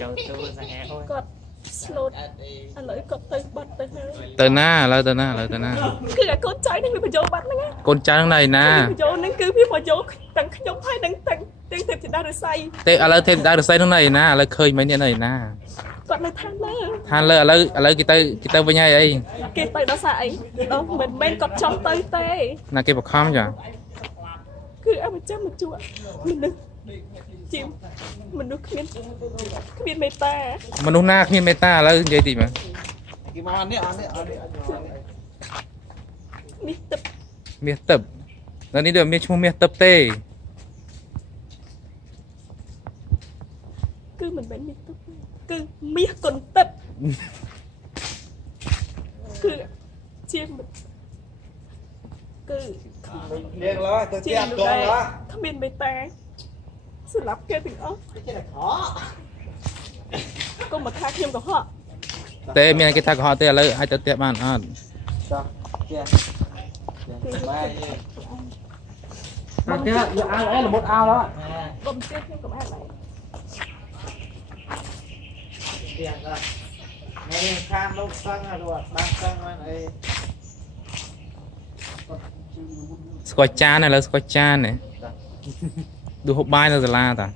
châu tu ra thôi គាត់ slot ឥឡូវគាត់ទៅបាត់ទៅហើយ ទៅណាឥឡូវទៅណាឥឡូវទៅណា គឺអាកូនចៅនឹងវាបញ្ចូលបាត់ហ្នឹងណា កូនចៅហ្នឹងនៅណា បញ្ចូលហ្នឹងគឺវាបញ្ចូលទាំងខ្ញុំហើយទាំងទេពធីតារិស័យ ទេឥឡូវទេពតារស័យហ្នឹងនៅណាឥឡូវឃើញមិននេះនៅណា គាត់នៅឋានលើ ឋានលើឥឡូវគេទៅវិញហើយអី គេទៅដល់សារអីដល់មិនមែនគាត់ចង់ទៅទេ ណាគេបខំចា គឺអវិជ្ជមិនជួមនុស្សជាមនុស្សគ្មានមេត្តា មនុស្សណាគ្មានមេត្តាឥឡូវនិយាយតិចមើល គេមកនេះអត់នេះ នេះទឹក មាសទឹកនៅនេះដូចមានឈ្មោះមាសទឹកទេ គឺមិនមែនមាសទឹកទេគឺមាសគុណទឹកគឺជាគឺ រៀងឡើយទៅ ជា ទៀត មនុស្ស ត ដែល ឡា គ្មានមេត្តាសម្រាប់គេទាំងអស់ គេតែខក កុំមកថាខ្ញុំកុហក ទេមានគេថាកុហកទេឥឡូវអាចទៅផ្ទះបានអត់ ចុះទៀតបាយ mà thế ao ấy là một ao đó កុំជឿខ្ញុំកុំអត់ឡើយ ទៀតដល់ថ្ងៃនេះខាងលោកសឹងហើយបានសឹងហ្នឹងអី ស្គាល់ចានឥឡូវស្គាល់ចាននេះឌូហូបបាយនៅសាលាតា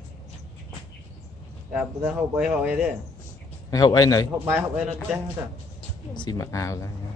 តែបើហូបអីទេ ហើយហូបអីនៅ ហូបបាយហូបអីនៅផ្ទះទៅ ស៊ីមកអាវឡើយ